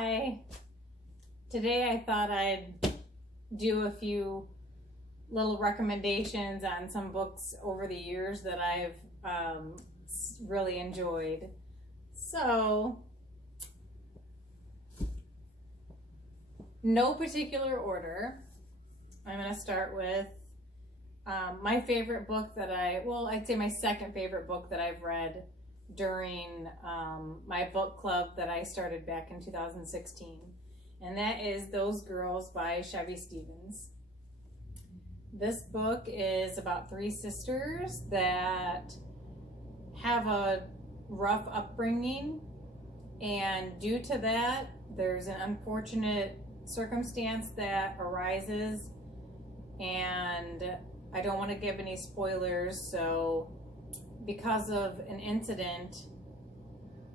Hi. Today I thought I'd do a few little recommendations on some books over the years that I've really enjoyed. So, no particular order. I'm going to start with my favorite book that I'd say my second favorite book that I've read during my book club that I started back in 2016. And that is Those Girls by Chevy Stevens. This book is about three sisters that have a rough upbringing, and due to that, there's an unfortunate circumstance that arises, and I don't want to give any spoilers, so because of an incident,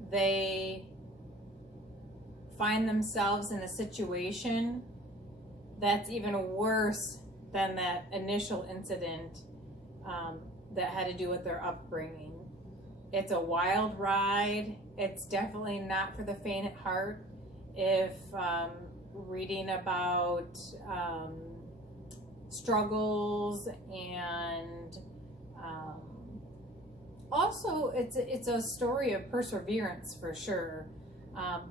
they find themselves in a situation that's even worse than that initial incident that had to do with their upbringing. It's a wild ride. It's definitely not for the faint at heart. If reading about struggles and also it's a story of perseverance for sure,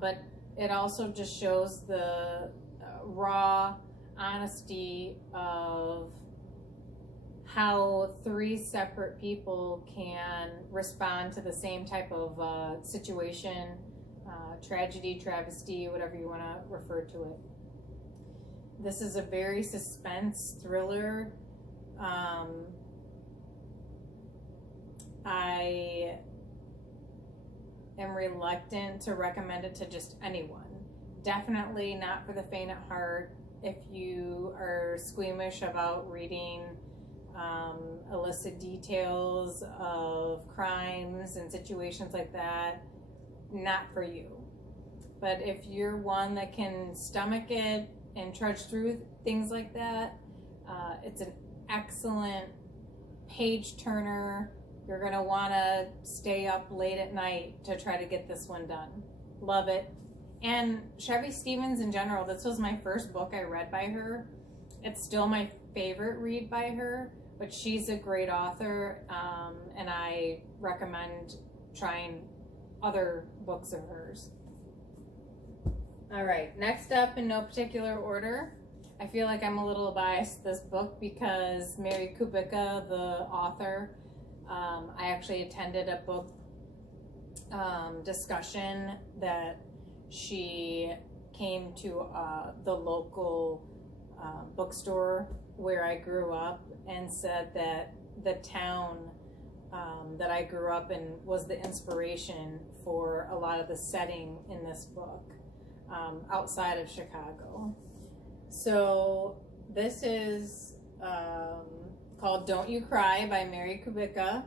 but it also just shows the raw honesty of how three separate people can respond to the same type of situation, tragedy, travesty, whatever you want to refer to it. This is a very suspense thriller. I am reluctant to recommend it to just anyone. Definitely not for the faint at heart. If you are squeamish about reading illicit details of crimes and situations like that, not for you. But if you're one that can stomach it and trudge through things like that, it's an excellent page turner. You're going to want to stay up late at night to try to get this one done. Love it. And Chevy Stevens in general, this was my first book I read by her. It's still my favorite read by her, but she's a great author, and I recommend trying other books of hers. All right, next up in no particular order, I feel like I'm a little biased to this book because Mary Kubica, the author, I actually attended a book discussion that she came to the local bookstore where I grew up and said that the town that I grew up in was the inspiration for a lot of the setting in this book outside of Chicago. So this is called Don't You Cry by Mary Kubica,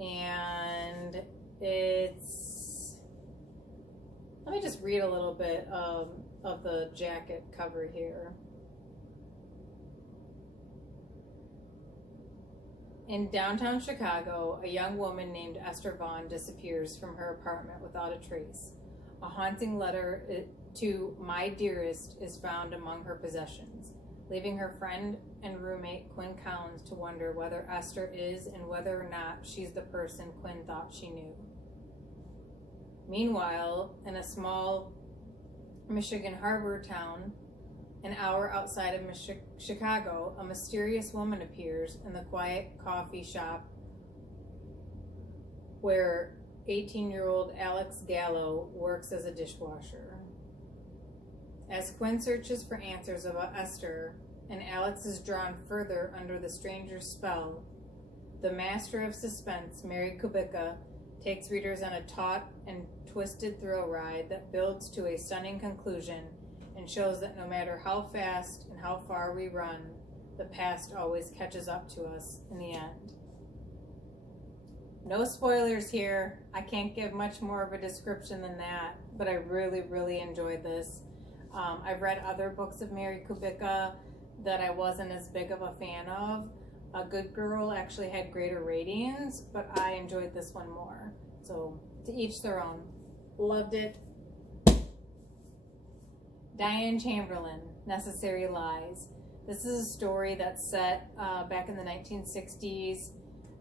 and it's, let me just read a little bit of the jacket cover here. In downtown Chicago, a young woman named Esther Vaughn disappears from her apartment without a trace. A haunting letter to my dearest is found among her possessions, leaving her friend and roommate Quinn Collins to wonder whether Esther is and whether or not she's the person Quinn thought she knew. Meanwhile, in a small Michigan harbor town, an hour outside of Chicago, a mysterious woman appears in the quiet coffee shop where 18-year-old Alex Gallo works as a dishwasher. As Quinn searches for answers about Esther, and Alex is drawn further under the stranger's spell, the master of suspense, Mary Kubica, takes readers on a taut and twisted thrill ride that builds to a stunning conclusion and shows that no matter how fast and how far we run, the past always catches up to us in the end. No spoilers here. I can't give much more of a description than that, but I really, really enjoyed this. I've read other books of Mary Kubica that I wasn't as big of a fan of. A Good Girl actually had greater ratings, but I enjoyed this one more. So to each their own. Loved it. Diane Chamberlain, Necessary Lies. This is a story that's set back in the 1960s.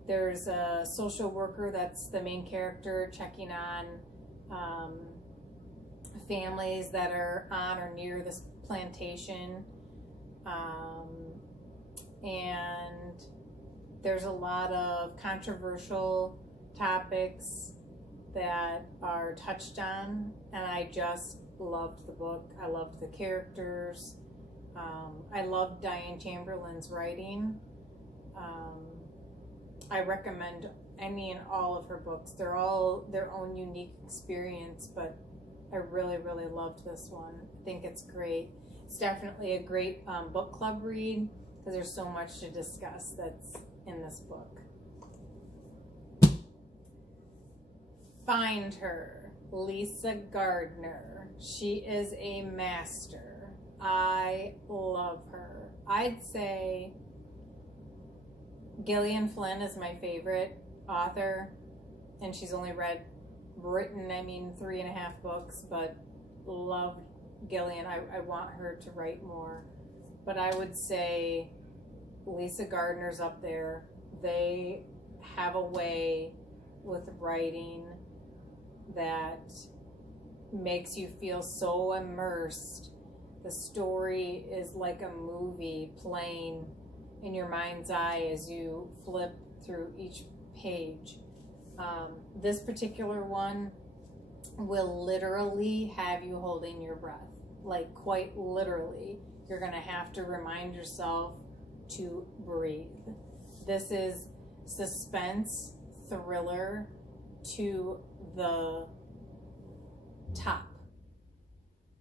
There's a social worker that's the main character checking on families that are on or near this plantation. And there's a lot of controversial topics that are touched on, and I just loved the book. I loved the characters. I loved Diane Chamberlain's writing. I recommend any and all of her books. They're all their own unique experience, but I really, really loved this one. I think it's great. It's definitely a great book club read because there's so much to discuss that's in this book. Find Her, Lisa Gardner. She is a master. I love her. I'd say Gillian Flynn is my favorite author, and she's only written 3.5 books, but loved Gillian. I want her to write more. But I would say Lisa Gardner's up there. They have a way with writing that makes you feel so immersed. The story is like a movie playing in your mind's eye as you flip through each page. This particular one will literally have you holding your breath, like quite literally. You're going to have to remind yourself to breathe. This is suspense thriller to the top.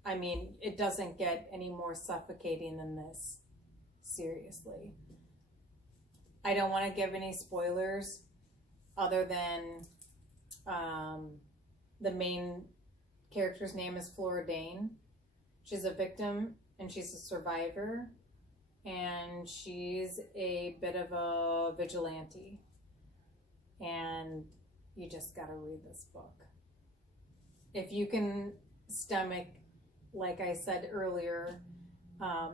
I mean, it doesn't get any more suffocating than this. Seriously. I don't want to give any spoilers other than the main character's name is Flora Dane. She's a victim and she's a survivor, and she's a bit of a vigilante, and you just got to read this book. If you can stomach, like I said earlier,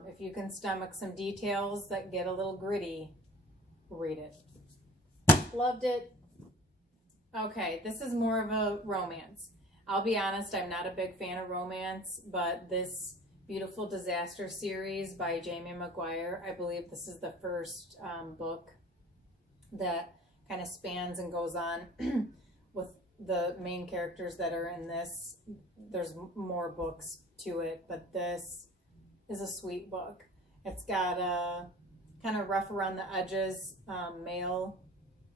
if you can stomach some details that get a little gritty, read it. Loved it. Okay, this is more of a romance. I'll be honest, I'm not a big fan of romance, but this Beautiful Disaster series by Jamie McGuire, I believe this is the first book that kind of spans and goes on with the main characters that are in this. There's more books to it, but this is a sweet book. It's got a kind of rough around the edges male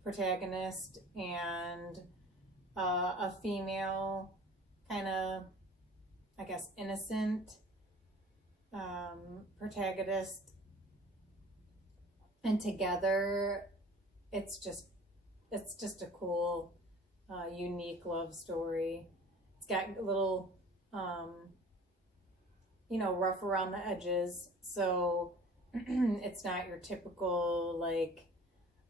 protagonist and a female kind of, I guess, innocent protagonist, and together it's just a cool unique love story. It's got a little rough around the edges, so it's not your typical like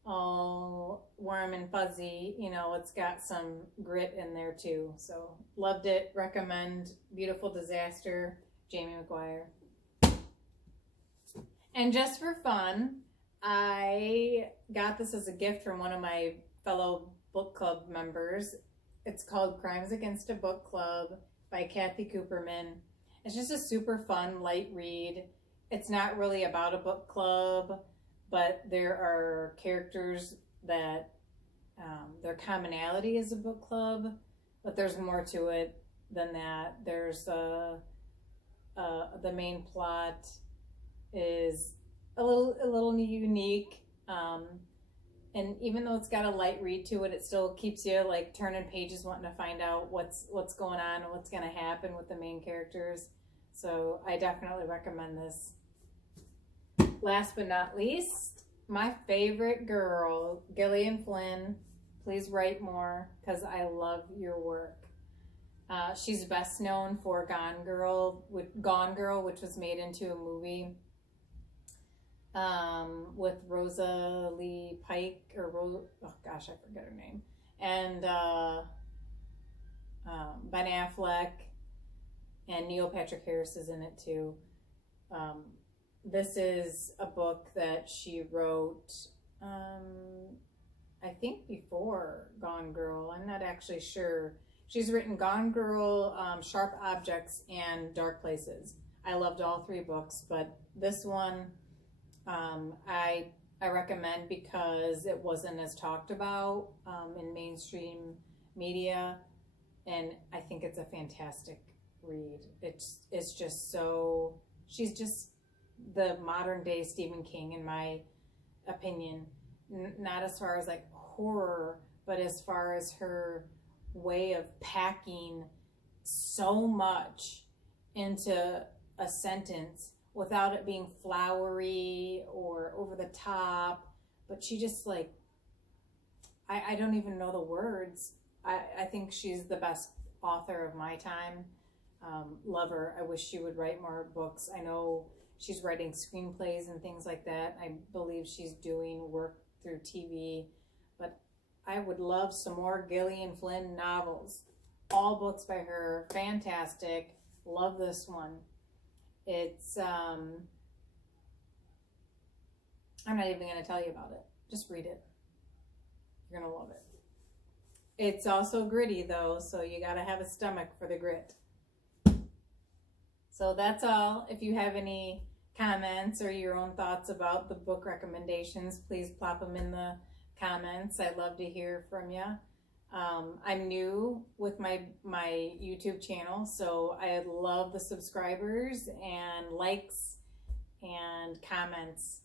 warm and fuzzy. It's got some grit in there too. So loved it. Recommend Beautiful Disaster, Jamie McGuire. And just for fun, I got this as a gift from one of my fellow book club members. It's called Crimes Against a Book Club by Kathy Cooperman. It's just a super fun, light read. It's not really about a book club, but there are characters that their commonality is a book club, but there's more to it than that. There's the main plot is a little unique, and even though it's got a light read to it, it still keeps you like turning pages wanting to find out what's going on and what's going to happen with the main characters. So I definitely recommend this. Last but not least, my favorite girl, Gillian Flynn. Please write more because I love your work. She's best known for Gone Girl, which was made into a movie with Rosalie Pike, oh gosh, I forget her name, and Ben Affleck. and Neil Patrick Harris is in it too. This is a book that she wrote, I think before Gone Girl. I'm not actually sure. She's written Gone Girl, Sharp Objects, and Dark Places. I loved all three books, but this one I recommend because it wasn't as talked about in mainstream media, and I think it's a fantastic read. It's just so, she's just the modern day Stephen King in my opinion. Not as far as like horror, but as far as her way of packing so much into a sentence without it being flowery or over the top. But she just like, I don't even know the words. I think she's the best author of my time. Love her. I wish she would write more books. I know she's writing screenplays and things like that. I believe she's doing work through TV. But I would love some more Gillian Flynn novels. All books by her. Fantastic. Love this one. It's, I'm not even going to tell you about it. Just read it. You're going to love it. It's also gritty though, so you got to have a stomach for the grit. So that's all. If you have any comments or your own thoughts about the book recommendations, please plop them in the comments. I'd love to hear from you. I'm new with my YouTube channel, so I love the subscribers and likes and comments.